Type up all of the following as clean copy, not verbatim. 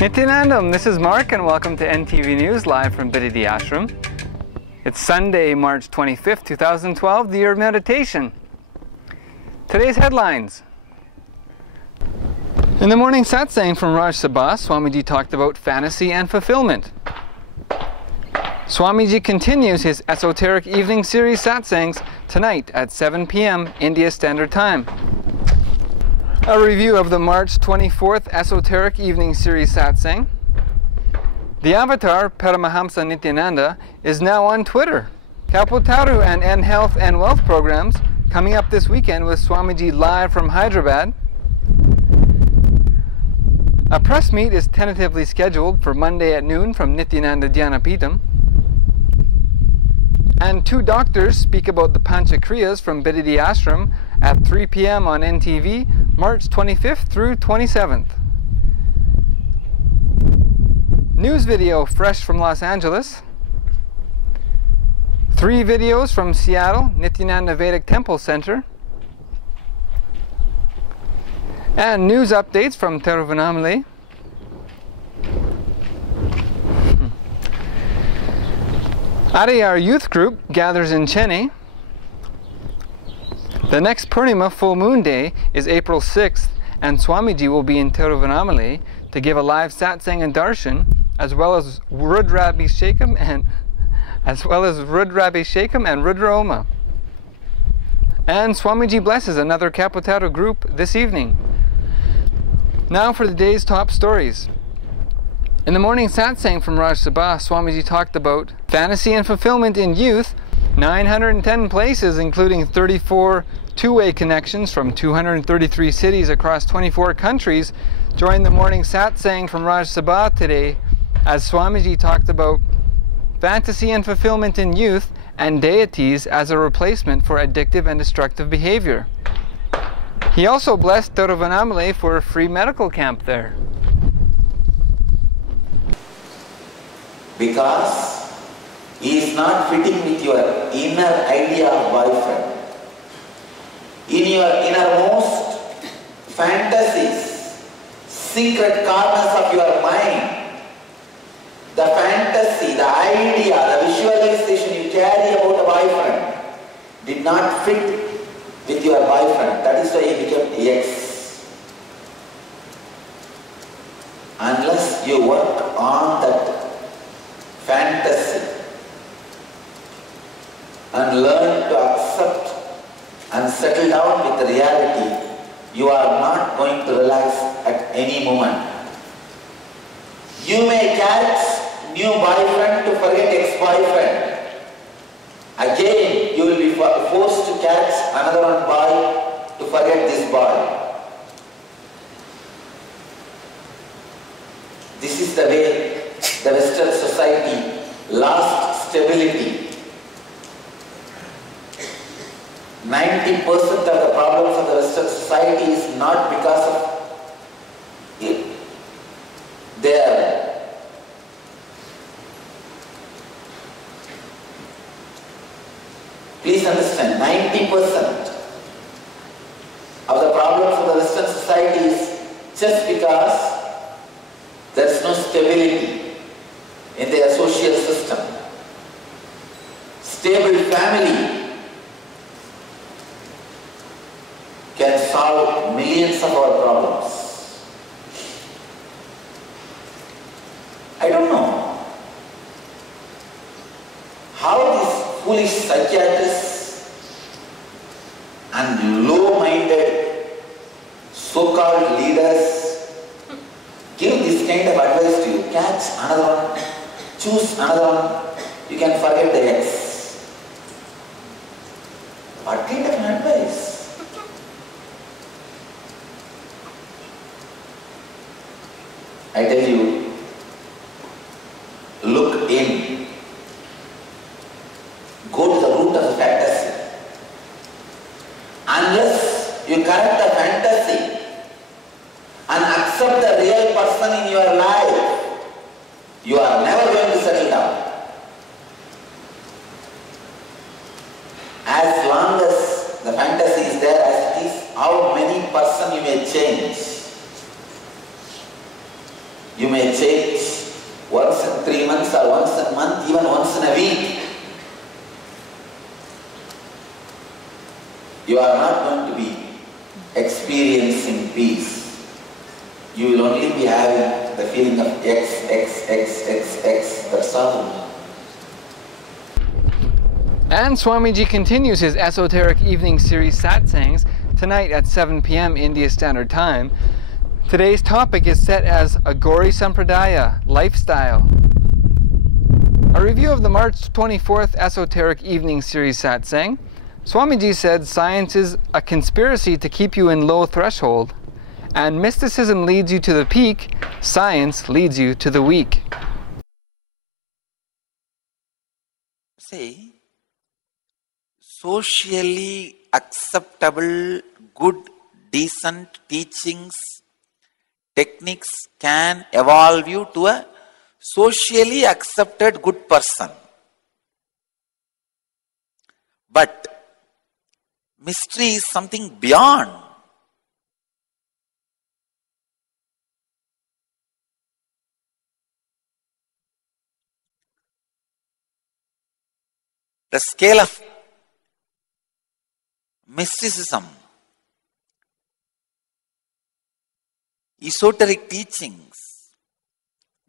Nithyanandam, this is Mark and welcome to entv News live from Bidadi Ashram. It's Sunday, March 25th, 2012, the year of meditation. Today's headlines. In the morning satsang from Raga Sabha, Swamiji talked about fantasy and fulfillment. Swamiji continues his esoteric evening series satsangs tonight at 7 p.m. India Standard Time. A review of the March 24th Esoteric Evening Series Satsang. The avatar, Paramahamsa Nityananda, is now on Twitter. Kalpataru and eNHealth and Wealth programs coming up this weekend with Swamiji live from Hyderabad. A press meet is tentatively scheduled for Monday at noon from Nityananda dhyanapeetam. And two doctors speak about the Panca kriyas from Bidadi Ashram at 3 p.m. on entv, March 25th through 27th. News video fresh from Los Angeles. 3 videos from Seattle Nithyananda Vedic Temple Center. And news updates from Thiruvannamalai. Adayar youth group gathers in Chennai. The next Poornami full moon day is April 6th, and Swamiji will be in Thiruvannamalai to give a live satsang and darshan, as well as Rudrabishakem and Rudrahoma. And Swamiji blesses another Kalpataru group this evening. Now for the day's top stories. In the morning satsang from Raga Sabha, Swamiji talked about fantasy and fulfillment in youth, 910 places including 34 two-way connections from 233 cities across 24 countries joined the morning satsang from Raga Sabha today as Swamiji talked about fantasy and fulfillment in youth and deities as a replacement for addictive and destructive behavior. He also blessed Thiruvannamalai for a free medical camp there. Because he is not fitting with your inner idea of boyfriend. In your innermost fantasies, secret corners of your mind, the fantasy, the idea, the visualization you carry about a boyfriend did not fit with your boyfriend. That is why he became X. Unless you work on that fantasy and learn to accept and settle down with the reality, you are not going to relax at any moment. You may catch new boyfriend to forget ex-boyfriend. Again, you will be forced to catch another one boy to forget this boy. This is the way the Western society lost stability. 90% of the problems of the Western society is not because of their please understand, 90% of the problems of the Western society is just because there is no stability in their social system. Stable family can solve millions of our problems. I don't know how these foolish psychiatrists and low-minded so-called leaders give this kind of advice to you. Catch another one, choose another one, you can forget the ex. What kind of an advice? I tell you, look in. Go to the root of the fantasy. Unless you correct the fantasy and accept the real person in your life, you are never going to settle down. As long as the fantasy is there as it is, how many person you may change. You may change once in 3 months or once in a month, even once in a week. You are not going to be experiencing peace. You will only be having the feeling of X, that's all. And Swamiji continues his esoteric evening series satsangs tonight at 7 p.m. India Standard Time. Today's topic is set as a Gauri Sampradaya lifestyle. A review of the March 24th esoteric evening series satsang. Swamiji said science is a conspiracy to keep you in low threshold, and mysticism leads you to the peak, science leads you to the weak. See, socially acceptable, good, decent teachings, techniques can evolve you to a socially accepted good person. But mystery is something beyond. The scale of mysticism, esoteric teachings,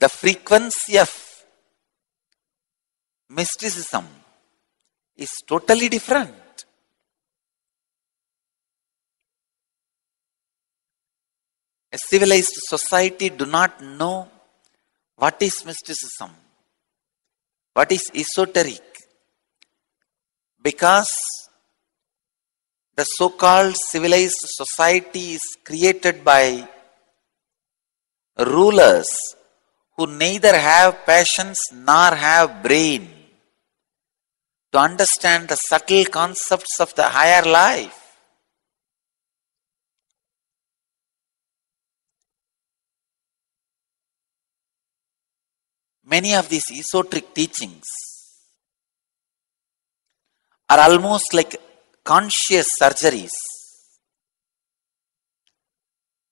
the frequency of mysticism is totally different. A civilized society do not know what is mysticism, what is esoteric, because the so-called civilized society is created by rulers who neither have patience nor have brain to understand the subtle concepts of the higher life. Many of these esoteric teachings are almost like conscious surgeries.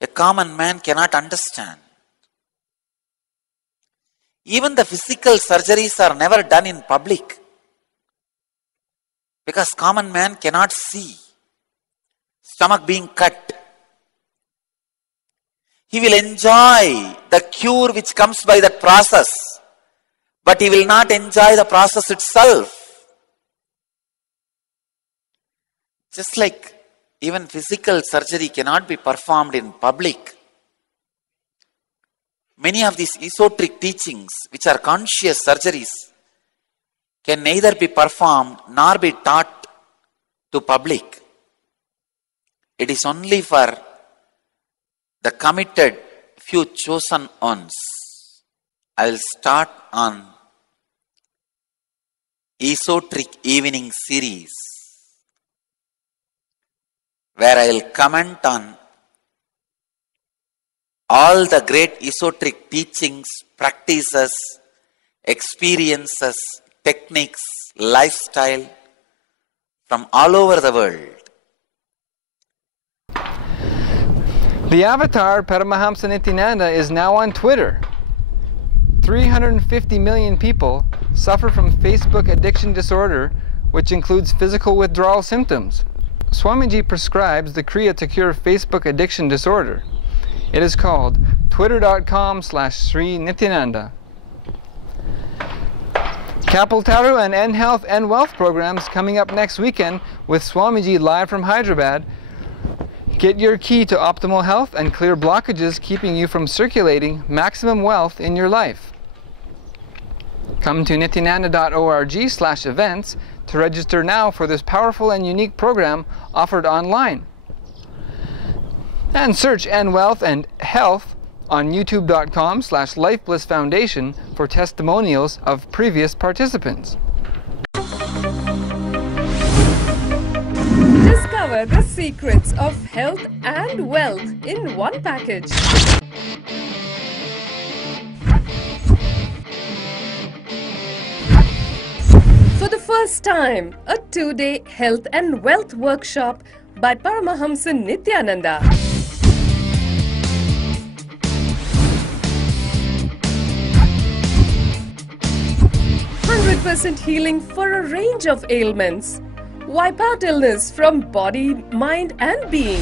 A common man cannot understand. Even the physical surgeries are never done in public, because common man cannot see stomach being cut. He will enjoy the cure which comes by that process, but he will not enjoy the process itself. Just like even physical surgery cannot be performed in public, many of these esoteric teachings, which are conscious surgeries, can neither be performed nor be taught to public. It is only for the committed few chosen ones. I will start on esoteric evening series, where I will comment on all the great esoteric teachings, practices, experiences, techniques, lifestyle from all over the world. The avatar Paramahamsa Nithyananda is now on Twitter. 350 million people suffer from Facebook addiction disorder, which includes physical withdrawal symptoms. Swamiji prescribes the kriya to cure Facebook addiction disorder. It is called twitter.com/Sri Nithyananda. Kalpataru and eNHealth and Wealth programs coming up next weekend with Swamiji live from Hyderabad. Get your key to optimal health and clear blockages keeping you from circulating maximum wealth in your life. Come to nithyananda.org/events to register now for this powerful and unique program offered online. And search eNWealth and Health on youtube.com/Life Bliss Foundation for testimonials of previous participants. Discover the secrets of health and wealth in one package. For the first time, a 2-day health and wealth workshop by Paramahamsa Nithyananda. 100% healing for a range of ailments. Wipe out illness from body, mind and being.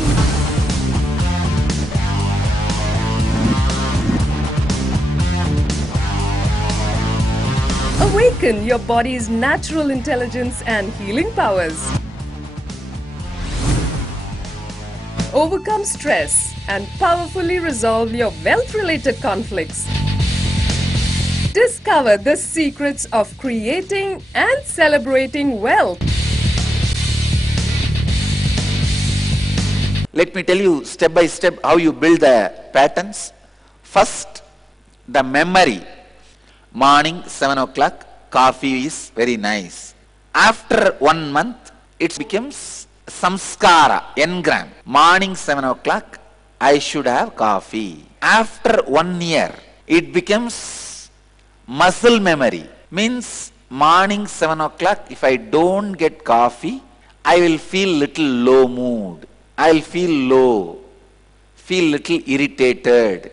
Awaken your body's natural intelligence and healing powers. Overcome stress and powerfully resolve your wealth-related conflicts. Discover the secrets of creating and celebrating wealth. Let me tell you step by step how you build the patterns. First, the memory. Morning 7 o'clock, coffee is very nice. After 1 month, it becomes samskara, engram. Morning 7 o'clock, I should have coffee. After 1 year, it becomes muscle memory. Means morning 7 o'clock, if I don't get coffee, I will feel little low mood. I will feel low, feel little irritated.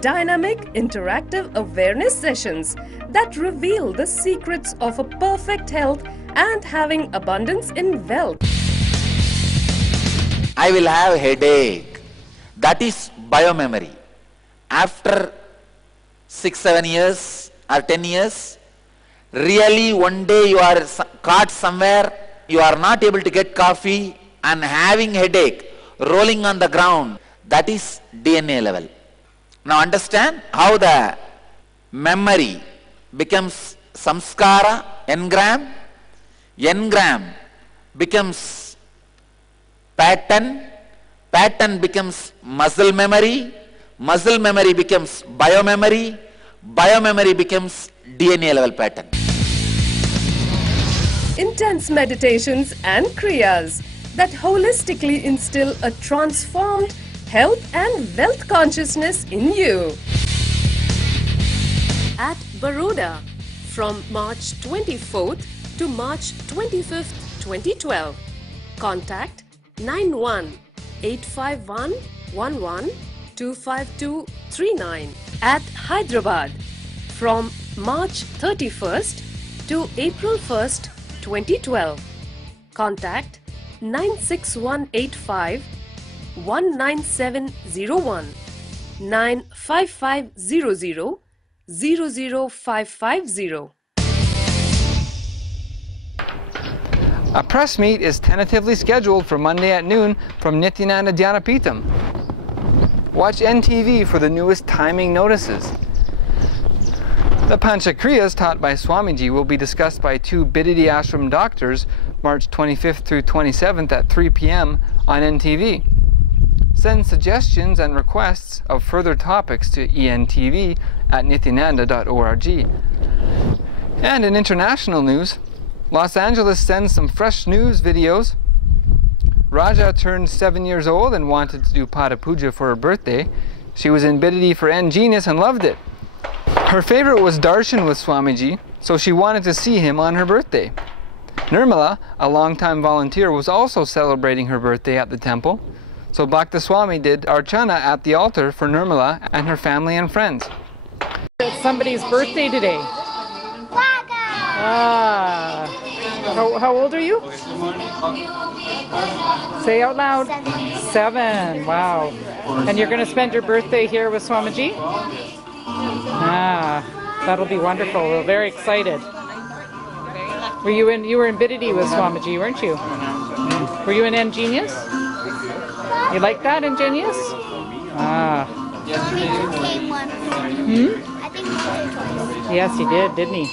Dynamic interactive awareness sessions that reveal the secrets of a perfect health and having abundance in wealth. I will have headache. That is biomemory. After 6-7 years or 10 years, really one day you are caught somewhere, you are not able to get coffee and having headache, rolling on the ground. That is DNA level. Now understand how the memory becomes samskara, engram. Engram becomes pattern. Pattern becomes muscle memory. Muscle memory becomes biomemory. Biomemory becomes DNA level pattern. Intense meditations and kriyas that holistically instill a transformed health and wealth consciousness in you. At Baroda from March 24th to March 25th, 2012. Contact 91-851-11-25239. At Hyderabad from March 31st to April 1st, 2012. Contact 96185 19701 95500 00550. A press meet is tentatively scheduled for Monday at noon from Nithyananda Dhyanapeetam. Watch entv for the newest timing notices. The Panca kriyas taught by Swamiji will be discussed by 2 Bidadi Ashram doctors March 25th through 27th at 3 p.m. on entv. Send suggestions and requests of further topics to entv at nithyananda.org. And in international news, Los Angeles sends some fresh news videos. Raja turned 7 years old and wanted to do Pada Puja for her birthday. She was in Bidadi for eNGenius and loved it. Her favorite was darshan with Swamiji, so she wanted to see him on her birthday. Nirmala, a longtime volunteer, was also celebrating her birthday at the temple, so Bhakta Swami did Archana at the altar for Nirmala and her family and friends. It's somebody's birthday today. Ah. How old are you? Say out loud. 7. Wow. And you're going to spend your birthday here with Swamiji? Ah, that'll be wonderful. We're very excited. You were in Bidadi with Swamiji, weren't you? Were you in eNGenius? You like that, eNGenius? Ah. Came once. I think he came twice. Yes, he did, didn't he?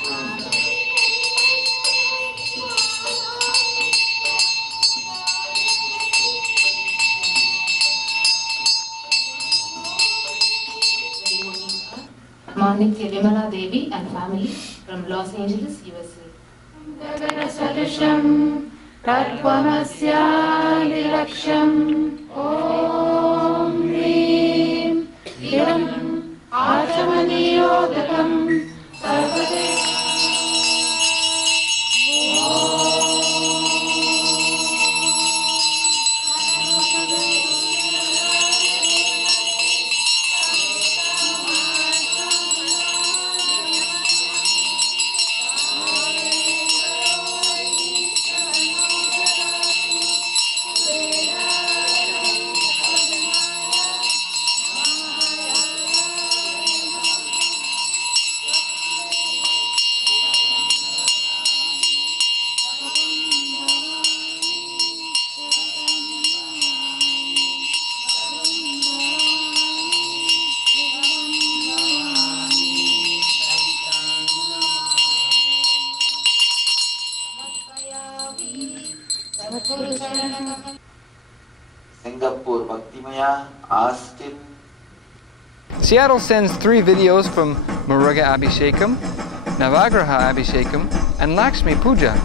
Morning, Thiruvannamalai Devi and family from Los Angeles, USA. Om Hrim Hiram Achamaniyodatam Sarvade. Seattle sends 3 videos from Raga Abhishekam, Navagraha Abhishekam, and Lakshmi Puja.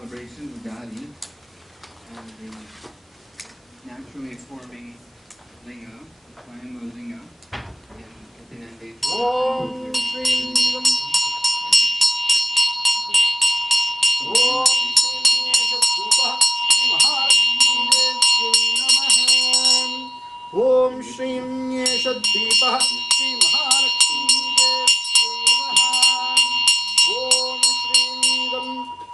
Celebration Bidadi and the naturally forming linga, Swayambhu linga in Nithyananda. Om Shri Om Shri Yeshaddeepah Shri Mahalakshmi Om Shri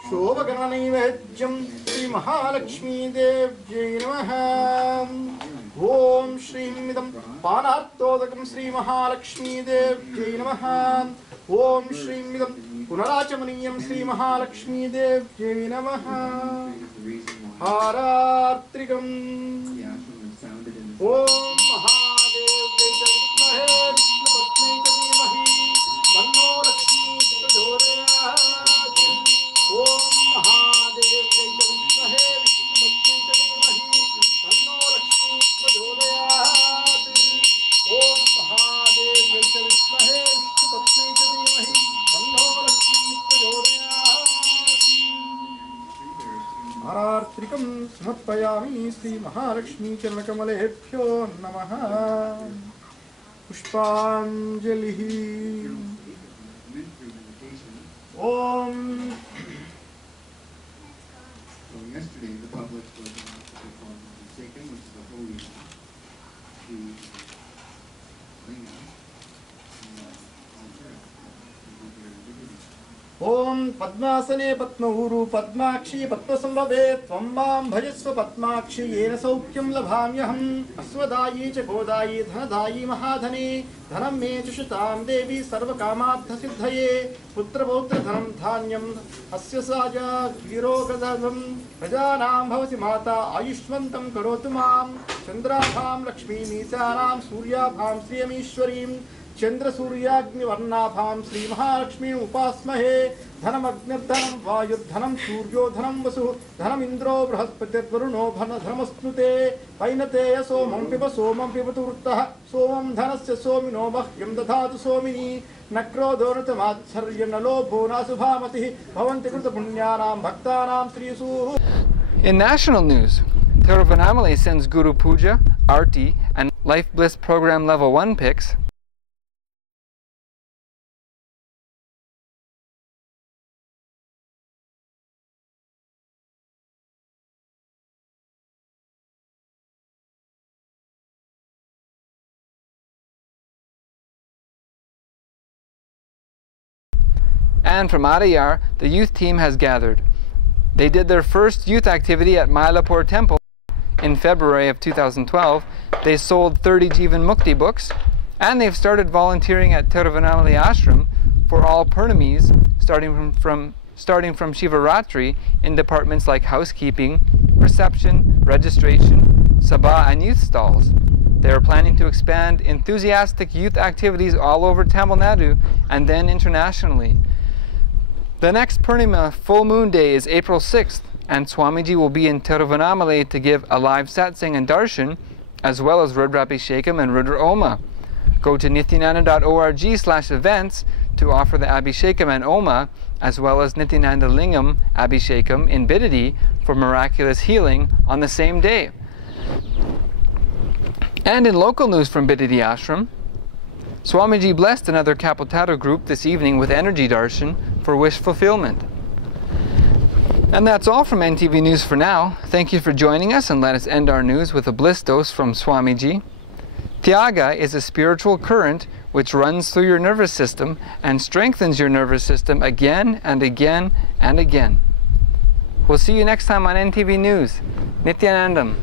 Shobhagananaivedhyam Shri Mahalakshmi Devjai Namaha Om Shri Midam Panartodakam Shri Mahalakshmi Devjai Namaha Om Shri Midam Punarachamaniyam Shri Mahalakshmi Devjai Namaha Harartrikam Om Mahadev Jai Vishnu Patni Chavimahi Tanno Lakshmi Pradhodayat Om Mahadev Jai Vishnu Patni Chavimahi Tanno Lakshmi Pradhodayat Om Mahadev Jai Vishnu Patni Chavimahi Tanno Lakshmi Pradhodayat Harartrikam Samarpayami Sri Mahalakshmi Charanakamalephyo Namaha Pushpanjalihi Om. So yesterday the public was allowed to perform Rudrabishakem, which is the holy to linga and altar here in Bidadi. Om Padmasane Patmahuru Padmakshi Patmasambhave Tvambam Bhajasva Patmakshi Yena Saukyam Labhamyaham Aswadayi Chakodayi Dhanadayi Mahadhane Dhanam Me Chushutam Devi Sarvakamadha Siddhaye Putra Putra Dhanam Dhanyam Asya Saja Virogadadam Prajanam Bhavasi Mata Ayushmantam Karotumam Chandrabham Lakshmi Nisaram Suryabham Sriyamishwarim Chandra Suryagni Varnabham Sri Mahalakshmi Upasmahe Dhanam Agnardhanam Vayurdhanam Suryo Dhanam Vasu Dhanam Indro Brahaspati Varuno Bhana Dhanamasnute Painate Somam Pipa Somam Pipaturtaha Somam Dhanasya Somino Bhahyam Dadhatu Somini Nakro Donatamatsarya Nalo Bhona Subhamati Bhavanti Krita Punyanam Bhaktanam Sri Su. In national news, Thiruvannamalai sends Guru Puja, Arti, and Life Bliss Program Level 1 pics. And from Adayar, the youth team has gathered. They did their first youth activity at Mylapore Temple in February of 2012. They sold 30 Jivan Mukti books, and they've started volunteering at Thiruvannamalai Ashram for all poornamis, starting from Shivaratri in departments like housekeeping, reception, registration, sabha, and youth stalls. They are planning to expand enthusiastic youth activities all over Tamil Nadu and then internationally. The next Purnima full moon day is April 6th, and Swamiji will be in Thiruvannamalai to give a live satsang and darshan, as well as Rudrabishakem and Rudrahoma. Go to nithyananda.org/events to offer the Abhishekam and Oma, as well as Nithyananda Lingam Abhishekam in Bidadi for miraculous healing on the same day. And in local news from Bidadi Ashram, Swamiji blessed another Kalpataru group this evening with energy darshan for wish fulfillment. And that's all from NTV News for now. Thank you for joining us, and let us end our news with a bliss dose from Swamiji. Tyaga is a spiritual current which runs through your nervous system and strengthens your nervous system again and again and again. We'll see you next time on NTV News. Nithyanandam.